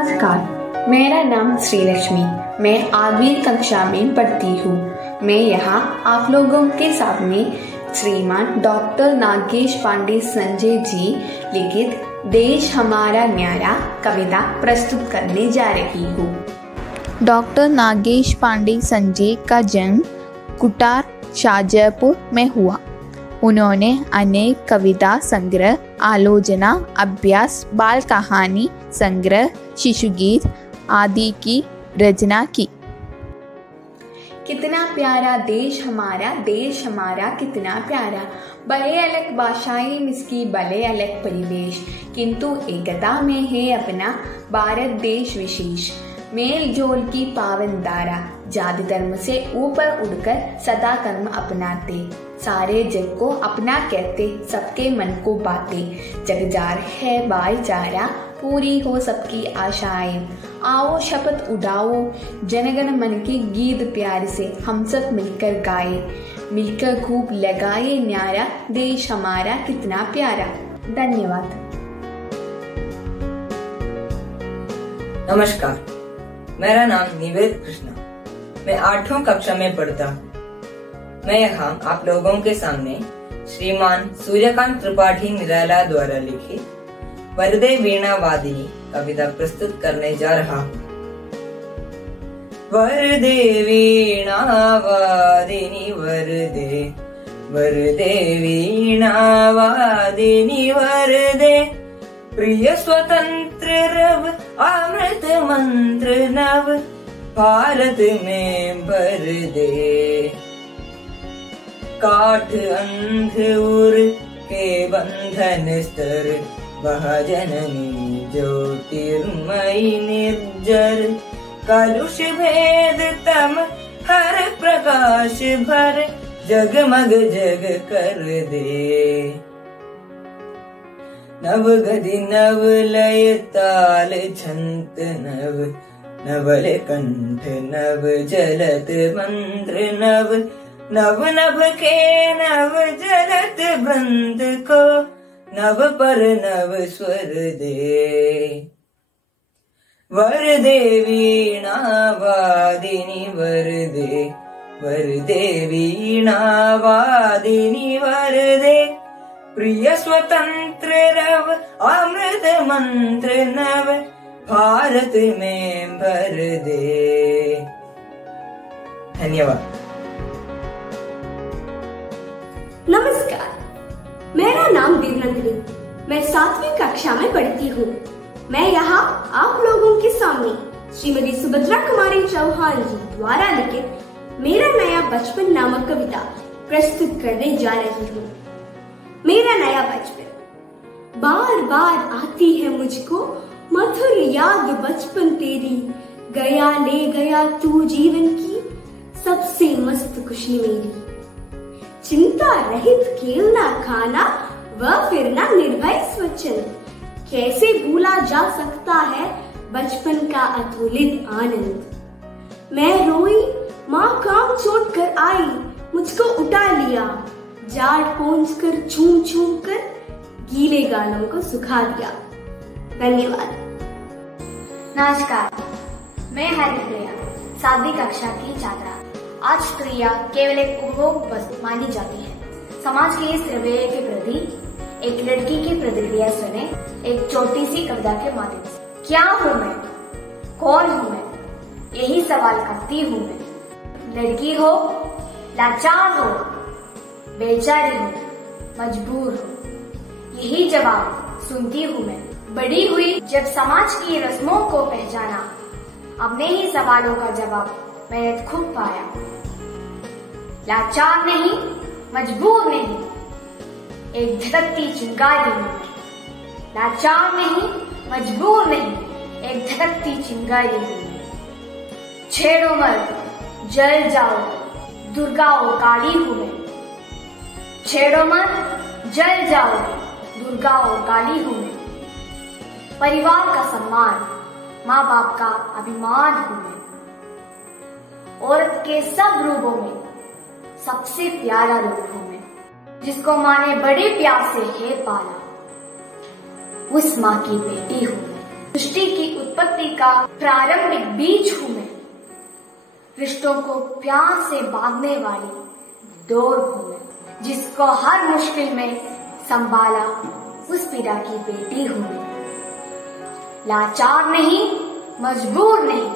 नमस्कार, मेरा नाम श्रीलक्ष्मी। मैं 8वीं कक्षा में पढ़ती हूँ। मैं यहाँ आप लोगों के सामने श्रीमान डॉक्टर नागेश पांडे संजय जी लिखित देश हमारा न्यारा कविता प्रस्तुत करने जा रही हूँ। डॉक्टर नागेश पांडे संजय का जन्म कुटार शाहजहाँपुर में हुआ। उन्होंने अनेक कविता संग्रह, आलोचना, अभ्यास, बाल कहानी संग्रह, शिशुगीत आदि की रचना की। कितना प्यारा देश हमारा कितना प्यारा। भले अलग भाषाएं मिसकी, भले अलग परिवेश, किंतु एकता में है अपना भारत देश विशेष। मेल जोल की पावन धारा, जाति धर्म से ऊपर उड़कर सदा कर्म अपनाते। सारे जग को अपना कहते, सबके मन को बाते। जगजार है भाईचारा, पूरी हो सबकी आशाएं। आओ शपथ उठाओ, जनगण मन के गीत प्यार से हम सब मिलकर गाए। मिलकर खूब लगाए न्यारा, देश हमारा कितना प्यारा। धन्यवाद। नमस्कार, मेरा नाम निवेद कृष्णा। मैं 8वीं कक्षा में पढ़ता हूँ। मैं यहाँ आप लोगों के सामने श्रीमान सूर्यकांत त्रिपाठी निराला द्वारा लिखित वरदे वीणा वादिनी कविता प्रस्तुत करने जा रहा हूँ। वरदे वीणा वादिनी वरदे, वरदे वीणा वादिनी वरदे। प्रिय स्वतंत्र रव अमृत मंत्र नव, भारत में भर दे। काठ अंध उर के बंधन स्तर, वह जननी ज्योतिर्मयी निर्जर। कलुष भेद तम हर प्रकाश भर, जगमग जग कर दे। नव गति नव लय ताल छंत नव, नवल कंठ नव जलत मंत्र नव। नव नभ के नव जलत वृंद को, नव पर नव स्वर दे। वरदे वीणा वादिनी वरदे, वरदे वीणा वादिनी वरदे। प्रिय स्वतंत्र रव अमृत मंत्र नव, भारत में भर दे। धन्यवाद। नमस्कार, मेरा नाम वीरनंदिनी। मैं 7वीं कक्षा में पढ़ती हूँ। मैं यहाँ आप लोगों के सामने श्रीमती सुभद्रा कुमारी चौहान जी द्वारा लिखित मेरा नया बचपन नामक कविता प्रस्तुत करने जा रही हूँ। मेरा नया बचपन। बार बार आती है मुझको मधुर याद बचपन तेरी। गया ले गया तू जीवन की सबसे मस्त खुशी मेरी। चिंता रहित खेलना खाना व फिरना निर्भय स्वच्छंद। कैसे भूला जा सकता है बचपन का अतुलित आनंद। मैं रोई, माँ काम छोड़ कर आई, मुझको उठा लिया। जाड़ पोंछ कर छूम छूम कर गीले गालों को सुखा दिया। धन्यवाद। नमस्कार, मैं हरिप्रिया 7वीं कक्षा की छात्रा। आज स्त्रियां केवल एक उपभोग वस्तु मानी जाती है। समाज के इस रवैये के प्रति एक लड़की की प्रतिक्रिया सुने एक छोटी सी कविता के माध्यम से। क्या हूँ मैं, कौन हूँ मैं, यही सवाल करती हूँ मैं। लड़की हो, लाचार हो, बेचारी हो, मजबूर हो, यही जवाब सुनती हूँ मैं। बड़ी हुई जब समाज की रस्मों को पहचाना, अपने ही सवालों का जवाब मैंने खुद पाया। लाचार नहीं, मजबूर नहीं, एक धड़कती चिंगारी हूँ मैं। लाचार नहीं, मजबूर नहीं, एक धड़कती चिंगारी हूँ मैं। छेड़ो मत, जल जाओ, दुर्गा और काली हूँ मैं। छेड़ो मत, जल जाओ, दुर्गा और काली हूँ मैं। परिवार का सम्मान, माँ बाप का अभिमान हूँ मैं। औरत के सब रूपों में सबसे प्यारा रूप हूँ मैं, जिसको माँ ने बड़े प्यार से है पाला। उस माँ की बेटी हूँ मैं। सृष्टि की उत्पत्ति का प्रारंभिक बीज हूँ मैं। रिश्तों को प्यार से बांधने वाली डोर हूँ मैं, जिसको हर मुश्किल में संभाला उस पिता की बेटी हूँ मैं। लाचार नहीं, मजबूर नहीं,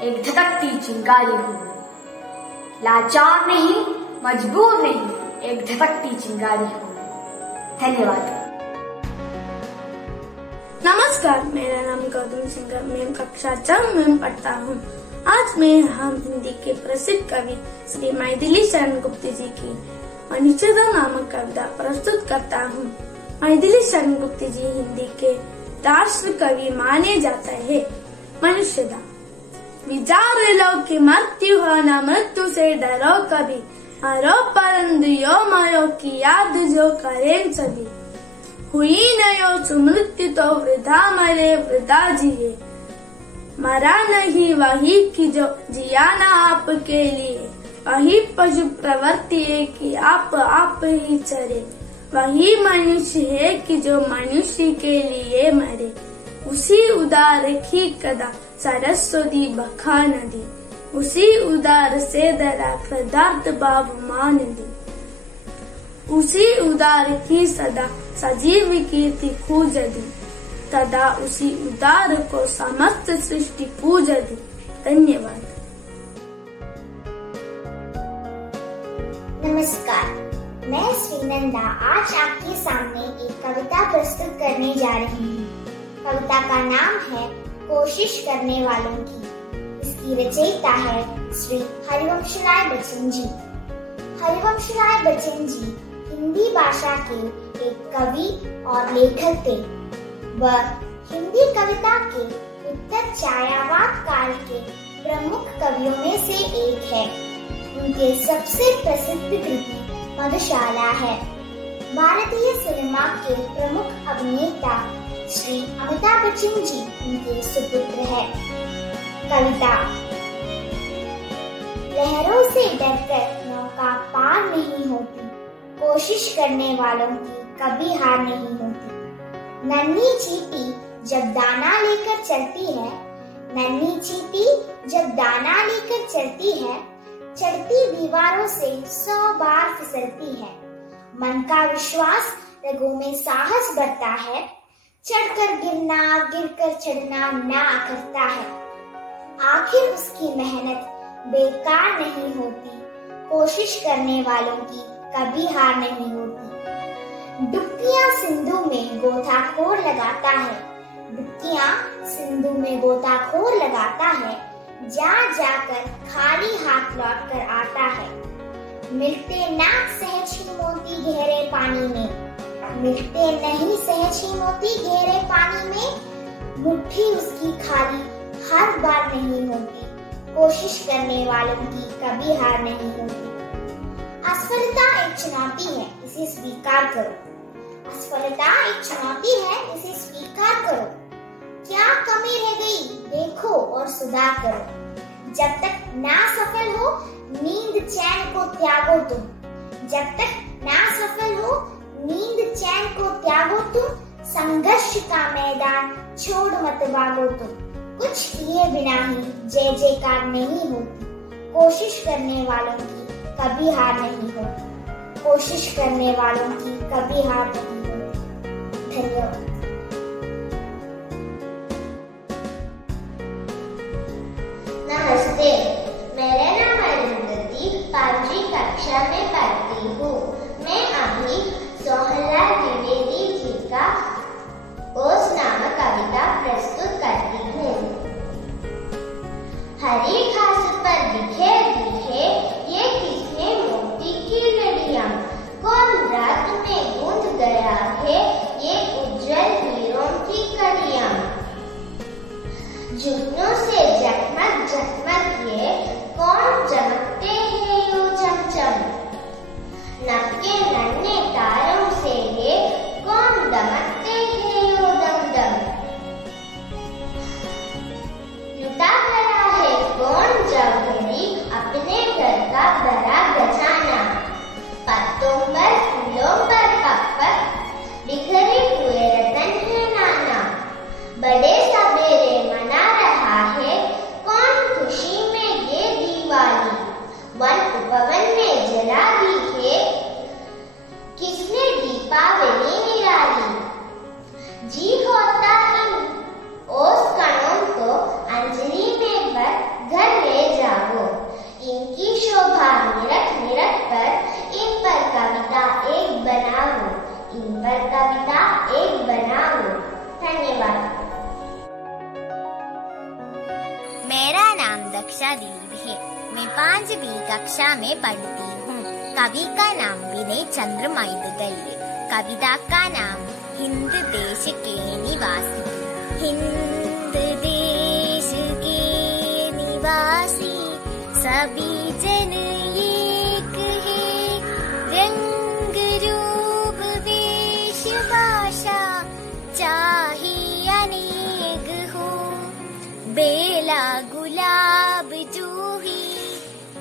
एक धधकती चिंगारी हूँ मैं। लाचार नहीं, मजबूर नहीं, एक धधकती चिंगारी हूँ मैं। धन्यवाद। नमस्कार, मेरा नाम गौतम सिंह, मैं कक्षा 4 में पढ़ता हूँ। आज मैं हम हिंदी के प्रसिद्ध कवि श्री मैथिली शरण गुप्त जी की मनीषदा नामक कविता प्रस्तुत करता हूँ। मैथिली शरण गुप्त जी हिंदी के राष्ट्र कवि माने जाते हैं। मनीषदा। विचार लो कि मृत्यु हो न मृत्यु से डरो कभी, मरो परंतु यो मरो की याद जो करें सभी। हुई न यो मृत्यु तो वृथा मरे वृथा जिए, मरा नहीं वही की जो जिया न आपके लिए। वही पशु प्रवृत्ति है कि आप ही चरे, वही मनुष्य है कि जो मनुष्य के लिए मरे। उसी उदार की कदा सरस्वती बखा नदी, उसी उदार से दरा कृदार्थ भाव मान दी। उसी उदार की सदा सजीव कीर्ति खूज दी, तदा उसी उदार को समस्त सृष्टि पूज दी। धन्यवाद। नमस्कार, मैं श्रीनंदा आज आपके सामने एक कविता प्रस्तुत करने जा रही हूँ। कविता का नाम है कोशिश करने वालों की। इसकी रचयिता है श्री हरिवंशराय बच्चन जी। हरिवंशराय बच्चन जी हिंदी भाषा के एक कवि और लेखक थे। वह हिंदी कविता के उत्तर छायावाद काल के प्रमुख कवियों में से एक है। उनके सबसे प्रसिद्ध कृति मधुशाला है। भारतीय सिनेमा के प्रमुख अभिनेता श्री अमिताभ बच्चन जी उनके सुपुत्र है। कविता। लहरों से डरकर नौका पार नहीं होती, कोशिश करने वालों की कभी हार नहीं होती। नन्ही चींटी जब दाना लेकर चलती है, नन्ही चींटी जब दाना लेकर चलती है, चढ़ती दीवारों से 100 बार फिसलती है। मन का विश्वास, रगों में साहस बढ़ता है, चढ़कर गिरना गिरकर चढ़ना ना करता है। आखिर उसकी मेहनत बेकार नहीं होती, कोशिश करने वालों की कभी हार नहीं होती। डुबकियां सिंधु में गोताखोर लगाता है, डुबकियां सिंधु में गोताखोर लगाता है, जा जाकर खाली हाथ लौट कर आता है। मिलते ना सहज ही मोती गहरे पानी में, मिलते नहीं सहज ही मोती गहरे पानी में। मुट्ठी उसकी खाली हर बार नहीं होती, कोशिश करने वालों की कभी हार नहीं होती। असफलता एक चुनौती है, इसे स्वीकार करो। असफलता एक चुनौती है, इसे स्वीकार करो। क्या कमी रह गई देखो और सुधार करो। जब तक ना सफल हो नींद चैन को त्यागो तुम, जब तक ना सफल हो नींद चैन को त्यागो तुम। संघर्ष का मैदान छोड़ मत भागो तुम, कुछ किए बिना ही जय जयकार नहीं होती। कोशिश करने वालों की कभी हार नहीं होती, कोशिश करने वालों की कभी हार नहीं होती। धन्यवाद। नमस्ते, मेरा नाम अरुंधति 5वीं कक्षा में पढ़ती हूँ। मैं अभी सोहनलाल द्विवेदी जी का ओस नामक कविता प्रस्तुत करती हूँ। हरी घास पर बिखेर दी है ये किसने मोती की लड़ियाँ, कौन रात में गूंथ गया है ये उज्जवल हीरों की कड़ियाँ। जुगनों से जगमग जगमग ये कौन चमकते हैं यूं चमचम, कक्षा दिलीप है। मैं 5वीं कक्षा में पढ़ती हूँ। कवि का नाम विनय चंद्र मैदगल्य। कविता का नाम हिंद देश के निवासी। हिंद देश के निवासी सभी जन एक है। रंग रूप वेश भाषा चाहे अनेक हो। बेला गुलाब जूही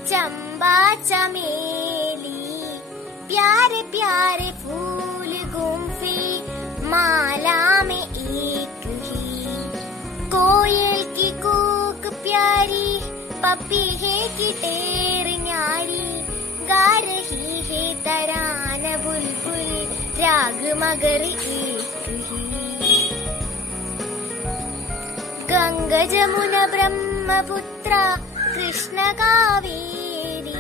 चंबा चमेली प्यारे प्यारे फूल गुम्फे माला में एक ही। कोयल की कूक प्यारी पपीहे की टेर न्यारी गा रही है तरान बुलबुल राग मगर एक ही। गंगा जमुना ब्रह्मपुत्रा कृष्ण कावेरी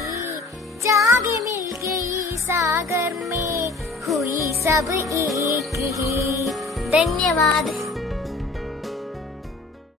जागे मिल गई सागर में हुई सब एक ही। धन्यवाद।